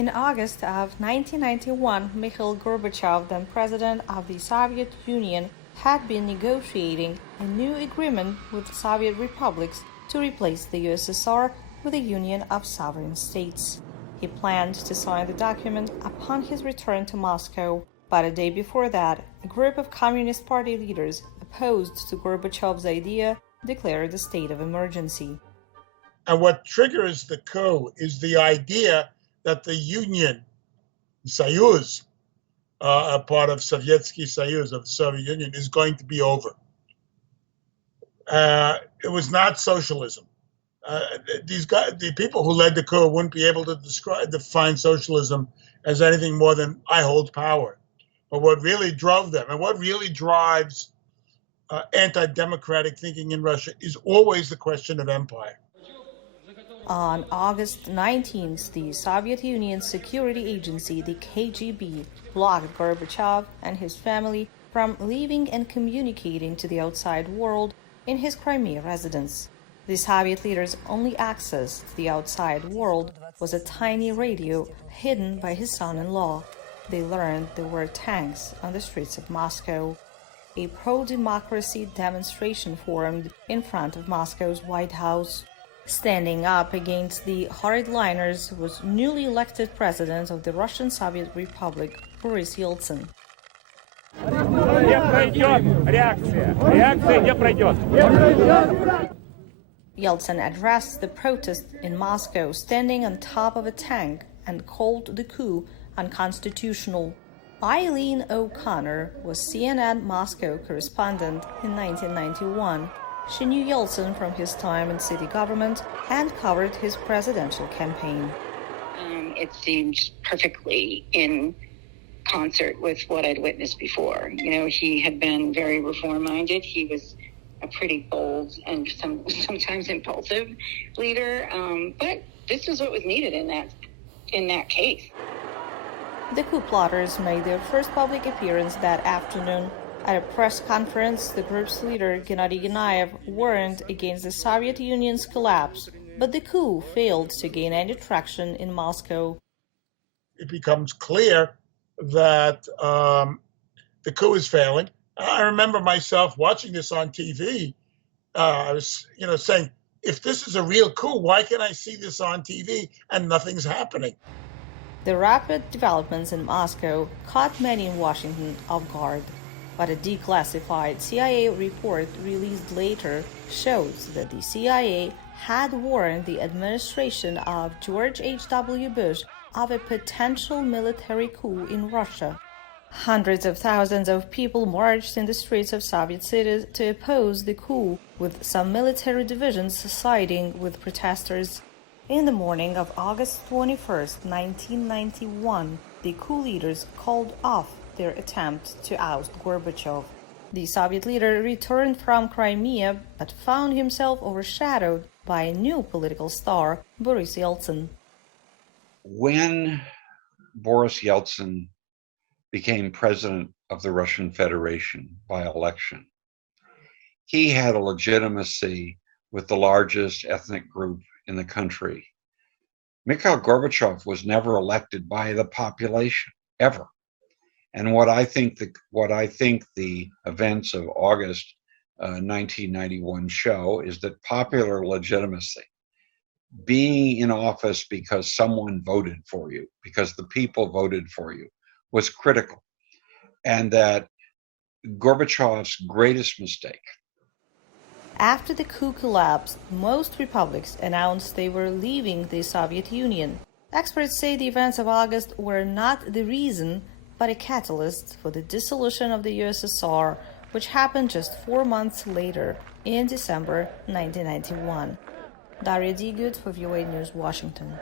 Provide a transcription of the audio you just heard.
In August of 1991, Mikhail Gorbachev, then president of the Soviet Union, had been negotiating a new agreement with Soviet republics to replace the USSR with a union of sovereign states. He planned to sign the document upon his return to Moscow, but a day before that, a group of Communist Party leaders opposed to Gorbachev's idea declared a state of emergency. And what triggers the coup is the idea that the Union, Soyuz, a part of Sovietsky Soyuz, of the Soviet Union, is going to be over. It was not socialism. The people who led the coup wouldn't be able to define socialism as anything more than I hold power. But what really drove them, and what really drives anti-democratic thinking in Russia, is always the question of empire. On August 19th, the Soviet Union's security agency, the KGB, blocked Gorbachev and his family from leaving and communicating to the outside world in his Crimea residence. The Soviet leader's only access to the outside world was a tiny radio hidden by his son-in-law. They learned there were tanks on the streets of Moscow. A pro-democracy demonstration formed in front of Moscow's White House. Standing up against the hardliners was newly elected president of the Russian Soviet Republic, Boris Yeltsin. Yeltsin addressed the protest in Moscow standing on top of a tank and called the coup unconstitutional. Eileen O'Connor was CNN Moscow correspondent in 1991. She knew Yeltsin from his time in city government and covered his presidential campaign. It seemed perfectly in concert with what I'd witnessed before. You know, he had been very reform-minded. He was a pretty bold and sometimes impulsive leader, but this was what was needed in that case. The coup plotters made their first public appearance that afternoon. At a press conference, the group's leader, Gennady Genayev, warned against the Soviet Union's collapse, but the coup failed to gain any traction in Moscow. It becomes clear that the coup is failing. I remember myself watching this on TV. I was, saying, if this is a real coup, why can't I see this on TV and nothing's happening? The rapid developments in Moscow caught many in Washington off guard. But a declassified CIA report released later shows that the CIA had warned the administration of George H.W. Bush of a potential military coup in Russia. Hundreds of thousands of people marched in the streets of Soviet cities to oppose the coup, with some military divisions siding with protesters. In the morning of August 21st, 1991, the coup leaders called off their attempt to oust Gorbachev. The Soviet leader returned from Crimea but found himself overshadowed by a new political star, Boris Yeltsin. When Boris Yeltsin became president of the Russian Federation by election, he had a legitimacy with the largest ethnic group in the country. Mikhail Gorbachev was never elected by the population, ever. And what I think the events of August 1991 show is that popular legitimacy, being in office because someone voted for you, because the people voted for you, was critical. And that Gorbachev's greatest mistake. After the coup collapsed, most republics announced they were leaving the Soviet Union. Experts say the events of August were not the reason, but a catalyst for the dissolution of the USSR, which happened just 4 months later, in December 1991. Daria, Dieguts for VOA News, Washington.